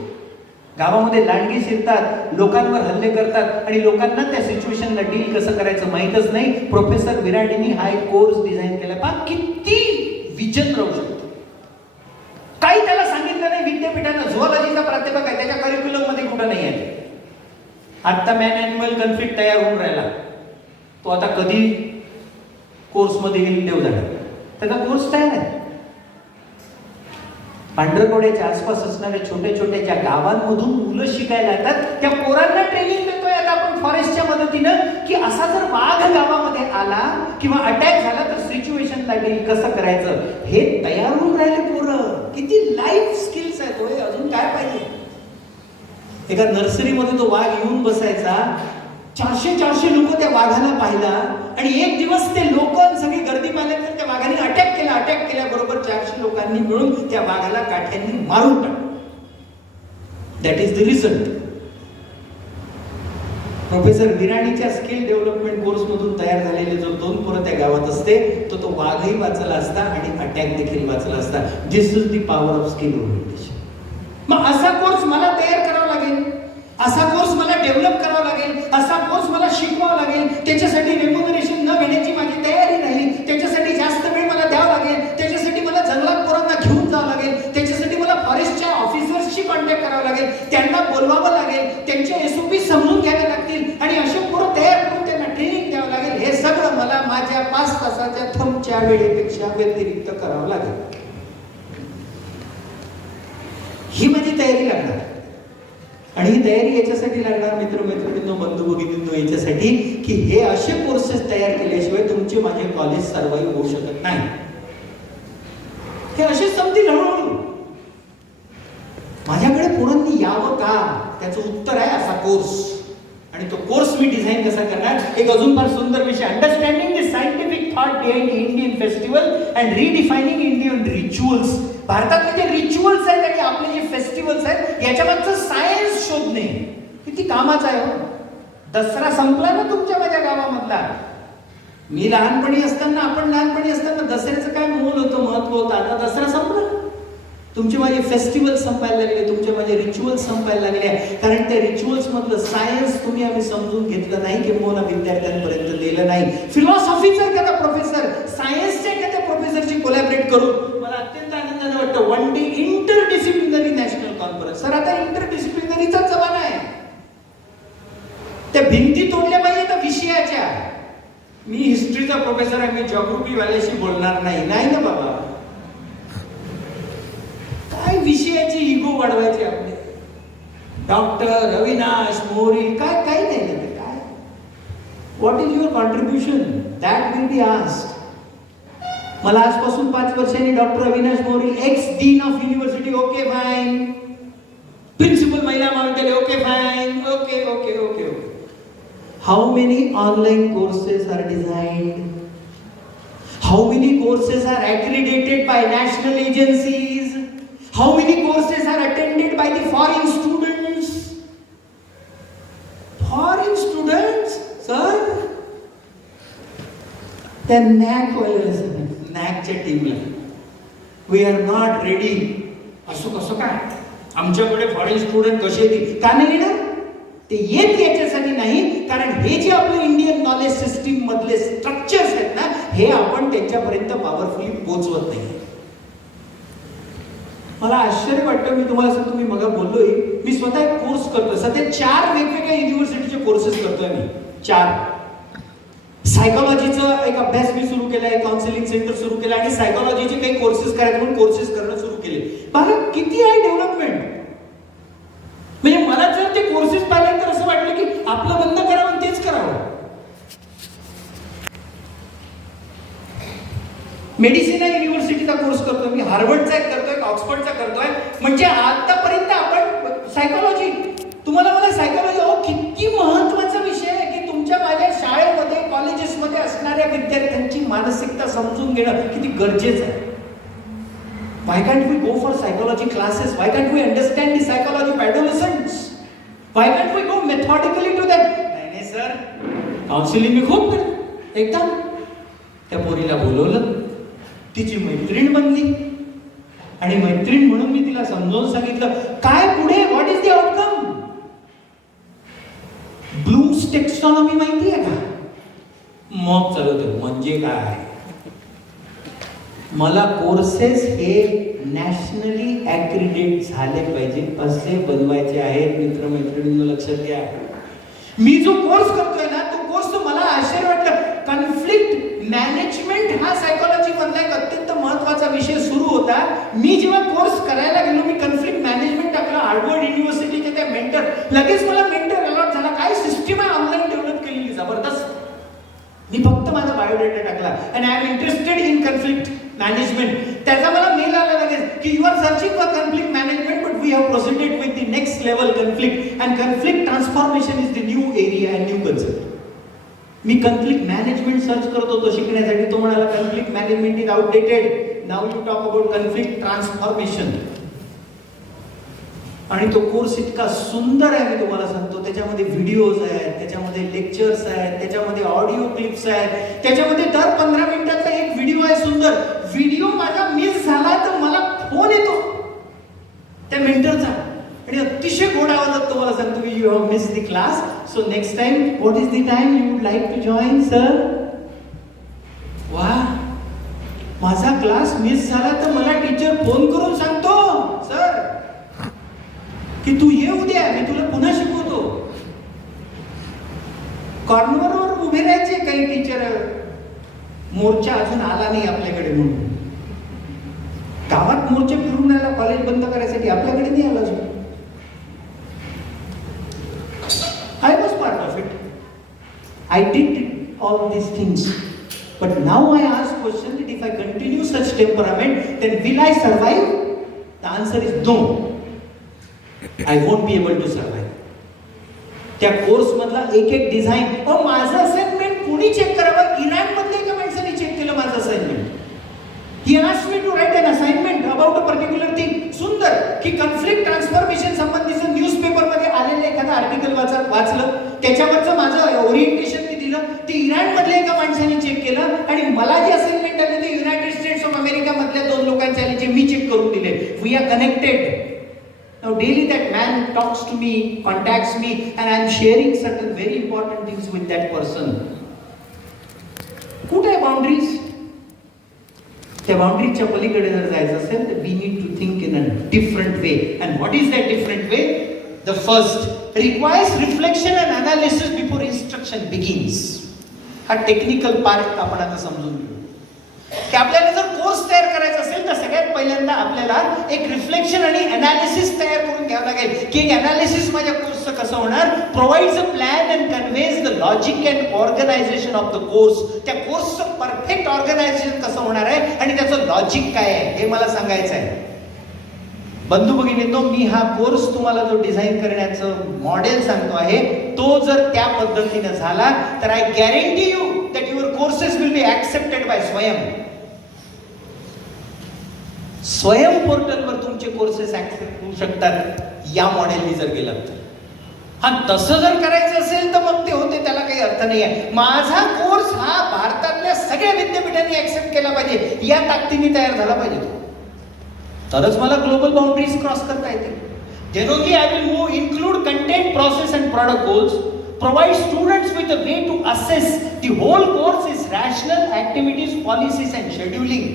गावामध्ये लांडगी शिरतात, लोकांवर हल्ले करतात आणि लोकांना त्या सिच्युएशनला डील कसं करायचं माहीतच नाही. प्रोफेसर विराटींनी हा एक कोर्स डिझाईन केला. पहा किती विजन राहू शकतो. काही त्याला सांगितलं नाही विद्यापीठानं. झुऑलॉजीचा प्राध्यापक आहे, त्याच्या करिक्युलम मध्ये कुठं नाही आहे. आता मॅन ॲनिमल कन्फ्लिक्ट तयार होऊन राहिला. तो आता कधी कोर्समध्ये येईल देव जाणे. त्याचा कोर्स तयार आहे. पांढरकवड्याच्या आसपास असणाऱ्या छोट्या छोट्या ज्या गावांमधून मुलं शिकायला येतात त्या पोरांना ट्रेनिंग देतोय आता आपण फॉरेस्टच्या मदतीनं, की असा जर वाघ गावामध्ये आला किंवा अटॅक झाला तर सिच्युएशनला डील कसं करायचं हे तयार होऊन राहिले पोरं. किती लाईफ स्किल्स आहेत होय, अजून काय पाहिजे. एका नर्सरीमध्ये तो वाघ येऊन बसायचा. 400 लोक त्या वाघाला पाहिला आणि एक दिवस ते लोक सगळी गर्दी पाहिल्यानंतर त्या वाघाने अटॅक केल्याबरोबर 400 लोकांनी मिळून त्या वाघाला काठ्यांनी मारून टाकलं. That is the result. Professor विराणीच्या स्किल डेव्हलपमेंट कोर्स मधून तयार झालेले जो 2 पोरं त्या गावात असते तो वाघही वाचला असता आणि अटॅक देखील वाचला असता. This is the power of skill orientation. मग असा कोर्स मला तयार करावा लागेल, असा कोर्स मला डेव्हलप करावा लागेल, असा कोर्स मला शिकवावा लागेल. त्याच्यासाठी रेम्युनरेशन न घेण्याची माझी तयारी नाही. त्याच्यासाठी जास्त वेळ मला द्यावा लागेल. त्याच्यासाठी मला जंगलात पोरांना घेऊन जावं लागेल. त्याच्यासाठी मला फॉरेस्टच्या ऑफिसर्सशी कॉन्टॅक्ट करावं लागेल. त्यांना बोलवावं लागेल. त्यांचे SOP समजून घ्यावे लागतील आणि असे पोरं तयार करून त्यांना ट्रेनिंग द्यावं लागेल. हे सगळं मला माझ्या 5 तासाच्या थंबच्या वेळेपेक्षा व्यतिरिक्त करावं लागेल. ही माझी तयारी लागणार. आणि ही तयारी याच्यासाठी लागणार मित्रमैत्रिणींनो, बंधू भगिनींनो, याच्यासाठी की हे असे कोर्सेस तयार केल्याशिवाय तुमचे माझे कॉलेज सर्वाइव्ह होऊ शकत नाही. हे असेच संपतील हळूहळू. माझ्याकडे पोरांनी यावं का, त्याचं उत्तर आहे असा कोर्स. आणि तो कोर्स मी डिझाईन कसा करणार, एक अजून फार सुंदर विषय, understanding the scientific thought behind Indian festival and redefining Indian rituals. भारतातले जे रिच्युअल्स आहेत आणि आपले जे फेस्टिवल्स आहेत याच्यामागचं सायन्स शोधणे किती कामाचं आहे. दसरा संपला ना तुमच्या माझ्या गावामधला. मी लहानपणी असताना, आपण लहानपणी असताना दसऱ्याचं काय मोल होतं, महत्व होतं. आता दसरा संपला. तुमचे माझे फेस्टिवल संपायला लागले, तुमचे माझे रिच्युअल्स संपायला लागले, कारण त्या रिच्युअल्स मधलं सायन्स तुम्ही आम्ही समजून घेतलं नाही, किंवा विद्यार्थ्यांपर्यंत दिलं नाही. फिलॉसॉफीचा एखादा प्रोफेसर सायन्सच्या एखाद्या प्रोफेसरशी कोलॅबरेट करून मला अत्यंत आनंदाने वाटतं one day interdisciplinary national conference. Sir आता इंटरडिसिप्लिनरीचा जमाना आहे. त्या भिंती तोडल्या पाहिजे त्या विषयाच्या. मी हिस्ट्रीचा प्रोफेसर आहे, मी जॉग्राफी वाल्याशी बोलणार नाही ना बाबा. काय विषयाची इगो वाढवायची आपले. डॉक्टर अविनाश मोरी काय काही नाही ना ते. काय what is your contribution that will be asked. मला आजपासून 5 वर्षांनी doctor Avinash Mori ex dean of university, okay fine. Principal महिला माउंटेन, okay fine, okay okay okay okay. How many online courses are designed? How many courses are accredited by national agencies? How many courses are attended by the foreign students? Foreign students, sir? The NACच्या टीमला we are not ready. असं कसं काय? आमच्याकडे foreign student कसे येतील? का नाही ना? ते येत याच्यासाठी नाही, कारण हे जे आपलं इंडियन नॉलेज सिस्टीम मधले स्ट्रक्चर्स आहेत ना, हे आपण त्यांच्यापर्यंत पॉवरफुली पोहोचवत नाही. मला आश्चर्य वाटतं. मी तुम्हाला सांगतो, मी मग बोललोय, मी स्वतः एक कोर्स करतोय सध्या. 4 वेगवेगळ्या युनिव्हर्सिटीचे कोर्सेस करतोय मी. 4 सायकोलॉजीचा एक अभ्यास मी सुरू केलाय, काउन्सिलिंग सेंटर सुरू केलं, आणि सायकोलॉजीचे काही कोर्सेस करायचे म्हणून कोर्सेस करणं सुरू केले. मला किती आहे डेव्हलपमेंट. म्हणजे मला जर ते कोर्सेस पाहिल्यानंतर असं वाटलं की आपलं बंद करावं आणि तेच करावं. मेडिसिन युनिव्हर्सिटीचा कोर्स करतोय मी, हार्वर्डचा एक करतोय, ऑक्सफर्डचा करतोय. म्हणजे आतापर्यंत आपण सायकोलॉजी, तुम्हाला मला सायकोलॉजी किती महत्वाचा विषय आहे की तुमच्या माझ्या शाळेमध्ये कॉलेजेसमध्ये असणाऱ्या विद्यार्थ्यांची मानसिकता समजून घेणं किती गरजेचं आहे. Why can't we go for psychology classes? Why can't we understand the psychology of adolescents? Why can't we go methodically to that? नाही सर, काउन्सिलिंग मी खूप केलं. एकदा त्या पोरीला बोलवलं, तिची मैत्रीण बनली, आणि मैत्रीण म्हणून मी तिला समजावून सांगितलं काय पुढे, what is the outcome. Bloom's taxonomy माहिती आहे का? मग चालवतं म्हणजे काय. मला कोर्सेस हे नॅशनली ॲक्रिडेट झाले पाहिजे असे बनवायचे आहेत. मित्रमैत्रिणींना लक्षात घ्या, मी जो कोर्स करतोय ना, तो कोर्स मला आश्चर्य वाटलं. कॉन्फ्लिक्ट मॅनेजमेंट हा सायकोलॉजी मधला एक अत्यंत महत्वाचा विषय सुरू होता. मी जेव्हा कोर्स करायला गेलो, मी कॉन्फ्लिक्ट मॅनेजमेंट टाकलं हार्वर्ड युनिव्हर्सिटीच्या त्या मेंटर. लगेच मला मेंटर अलॉट झाला. काय सिस्टीम आहे ऑनलाईन डेव्हलप केलेली जबरदस्त. मी फक्त माझा बायोडेटा टाकला, and I am interested in conflict management. त्याचा मला मेल आला लगेच की you are searching for conflict management, but we have proceeded with the next level conflict, and conflict transformation is the new area and new concept. मी conflict management search करत होतो शिकण्यासाठी. तो म्हणाला conflict management is outdated, now you talk about conflict transformation. आणि तो course इतका सुंदर आहे, मी तुम्हाला सांगतो. त्याच्यामध्ये व्हिडिओज आहेत, त्याच्यामध्ये लेक्चर्स आहेत, त्याच्यामध्ये ऑडिओ क्लिप्स आहेत, त्याच्यामध्ये दर 15 मिनिटाचा एक व्हिडिओ आहे सुंदर. व्हिडिओ माझा मिस झाला तर मला फोन येतो त्या मेंटरचा, आणि अतिशय गोड आवाजात तुम्हाला सांगतो की you have miss the class, so next time what is the time you would like to join sir. वा, माझा क्लास मिस झाला तर मला टीचर फोन करून सांगतो सर की तू ये उद्या, मी तुला पुन्हा शिकवतो. कॉर्नरवर उभे राहायचे काही टीचर, मोर्चा अजून आला नाही आपल्याकडे म्हणून. गावात मोर्चे फिरून राहिला कॉलेज बंद करायसाठी, आपल्याकडे नाही आला अजून. I was part of it. I did all these things, but now I ask question that if I continue such temperament, then will I survive? The answer is no. I won't be able to survive. त्या course मधला एक एक design, माझं assignment कोणी check करावं? Iran मधल्या एका माणसाने चेक केलं माझं assignment. He asked me to write an assignment about a particular thing. सुंदर की कॉन्फ्लिक्ट ट्रान्सफॉर्मेशन संबंधीचं न्यूजपेपर मध्ये आलेलं एखादं आर्टिकल वाचलं, त्याच्यावरचं माझं ओरिएंटेशन मी दिलं. ते इराण मधल्या एका माणसाने चेक केलं, आणि मला जे असाइनमेंट आले ते United States of of America मधल्या 2 लोकांचे आले जे मी चेक करून दिले. We are connected. Now daily that man talks to me, contacts me, and I am sharing certain very important things with that person. कुठे आहे बाउंड्रीज? त्या बाउंड्रीजच्या पलीकडे जर जायचं असेल तर we need to think in a different way. And what is that different way? The first requires reflection and analysis before instruction begins. हा technical part आपण आता समजून घेऊ की आपल्याला जर कोर्स तयार करायचा असेल तर सगळ्यात पहिल्यांदा आपल्याला एक रिफ्लेक्शन आणि अनालिसिस तयार करून घ्यावं लागेल की एक अनालिसिस माझ्या कोर्सचं कसं होणार. Provides a plan and conveys the logic and organisation of the course. त्या कोर्सचं परफेक्ट ऑर्गनायझेशन कसं होणार आहे आणि त्याचं लॉजिक काय आहे हे मला सांगायचं आहे. बंधू भगिनींनो, मी हा कोर्स तुम्हाला जो डिझाईन करण्याचं मॉडेल सांगतो आहे तो जर त्या पद्धतीने झाला तर I guarantee you that your courses will be accepted by Swayam पोर्टलवर तुमचे कोर्सेस ऍक्सेप्ट होऊ शकतात या मॉडेलनी जर गेलं तर. हा तसं जर करायचं असेल तर मग ते होते, त्याला काही अर्थ नाही आहे. माझा कोर्स हा भारतातल्या सगळ्या विद्यापीठांनी ऍक्सेप्ट केला पाहिजे या ताकदीने तयार झाला पाहिजे तो, तरच मला ग्लोबल बाउंड्रीज क्रॉस करता येते. Then only I will move, include content, process and product goals, provide students with a way to assess the whole course is rational activities, policies and scheduling.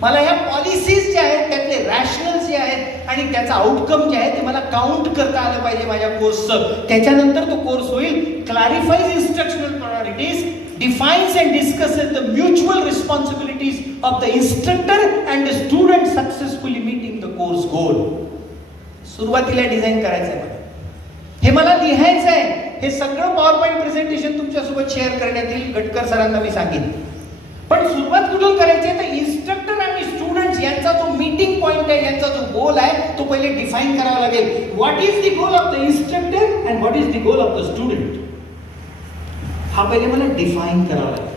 मला ह्या पॉलिसीज ज्या आहेत त्यातले रॅशनल्स जे आहेत आणि त्याचा आउटकम जे आहे ते मला काउंट करता आलं पाहिजे माझ्या कोर्सचं. त्याच्यानंतर तो कोर्स होईल. Clarifies instructional priorities, defines and discusses the mutual responsibilities of the instructor and the student successfully meeting the course goal. सुरुवातीला डिझाईन करायचं आहे मला, हे मला लिहायचं आहे. हे सगळं पॉवर पॉईंट प्रेझेंटेशन तुमच्यासोबत शेअर करण्यात येईल. गटकर सरांना मी सांगितलं. पण सुरुवात कुठून करायची आहे तर इन्स्ट्रक्टर आणि स्टुडंट्स यांचा जो मीटिंग पॉईंट आहे, यांचा जो गोल आहे तो पहिले डिफाईन करावा लागेल. What is the goal of the instructor and what is the goal of the student. हा पहिले मला डिफाईन करावा लागेल.